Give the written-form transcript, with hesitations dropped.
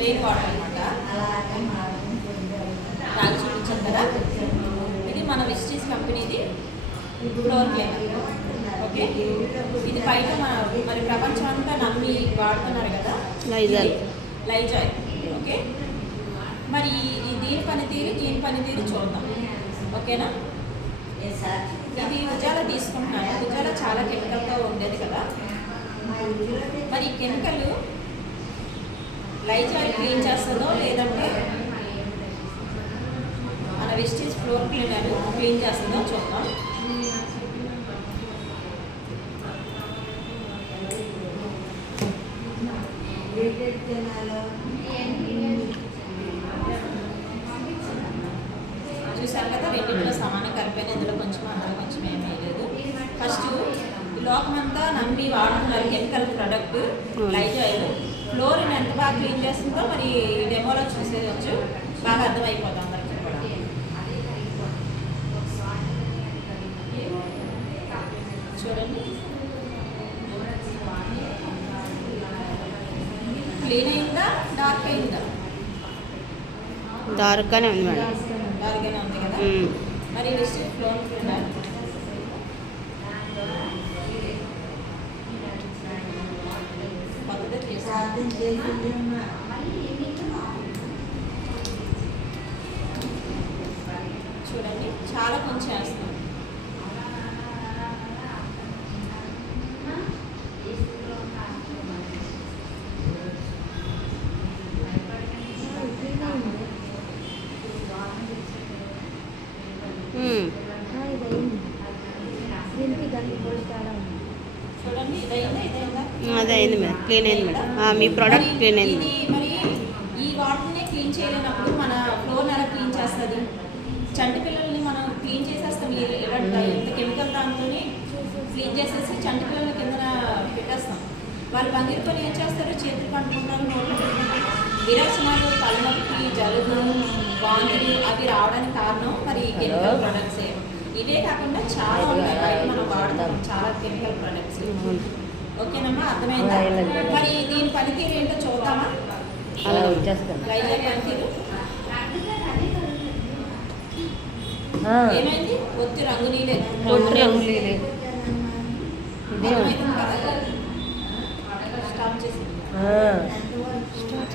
Pain water అనమాట. తాగి చూపించాను కదా. ఇది మన విస్టీస్ కంపెనీది ఫ్లోర్ క్లీనర్. ఓకే, ఇది బయట మరి ప్రపంచం అంతా నమ్మి వాడుతున్నారు కదా, లైజాయ్. ఓకే, మరి దీని పనితీరు చూద్దాం. ఓకేనా. ఇది ఉజాల తీసుకుంటున్నాను. ఉజాల చాలా కెమికల్గా ఉండేది కదా. మరి ఈ కెమికల్ లైజాయ్ క్లీన్ చేస్తుందో లేదంటే మన విస్టీస్ ఫ్లోర్ క్లీనర్ క్లీన్ చేస్తుందో చూద్దాం. చూసారు కదా, రెండింటిలో సమానం కలిపాను. ఇందులో కొంచెం అందులో కొంచెం ఏమీ వేయలేదు. ఫస్ట్ లోకమంతా నమ్మి వాడుతున్నారు కెమికల్ ప్రొడక్ట్ లైజాయిల్. ఫ్లోర్ని ఎంత బాగా క్లీన్ చేస్తుందో మరి డెమోలో చూసేయచ్చు, బాగా అర్థమైపోతుంది అందరికీ కూడా. చూడండి, క్లీన్ అయిందా డార్క్ అయిందా? డార్క్గానే ఉంది మేడం. డార్క్గానే ఉంది కదా. మరి విస్టీస్ ఫ్లోర్ క్లీనర్ చూడండి, చాలా కొంచెం వేస్తాం. చూడండి, ఇదైందా? అదే అయింది మేడం, క్లీన్ అయింది మేడం. మీ ప్రోడక్ట్ క్లీన్ అయింది. మరి ఈ వాటర్ని క్లీన్ చేయలేనప్పుడు మన ఫ్లోర్ ఎలా క్లీన్ చేస్తుంది? చంటి పిల్లల్ని మనం క్లీన్ చేసేస్తాం. ఇంత కెమికల్ దాంతో క్లీన్ చేసేసి చంటి పిల్లల కింద పెట్టేస్తాం. వాళ్ళు బంగిరుకొని ఏం చేస్తారు? చేతులు పట్టుకుంటారు, నోట్లో పెట్టుకుంటారు. విరేచనాలు, తలనొప్పి, జలుబు, వాంతులు అవి రావడానికి కారణం మరి కెమికల్ ప్రొడక్ట్సే. ఇవే కాకుండా చాలా ఉన్నాయి బయట మనం వాడతాం, చాలా కెమికల్ ప్రొడక్ట్స్. ఓకేనమ్మా, అర్థమైందా? మరి దీని పనితీరు ఏంటో చూద్దామా? లైజాయ్ పనితీరు ఏమైంది? ఒత్తి రంగు నీలే. స్టాప్ చేసి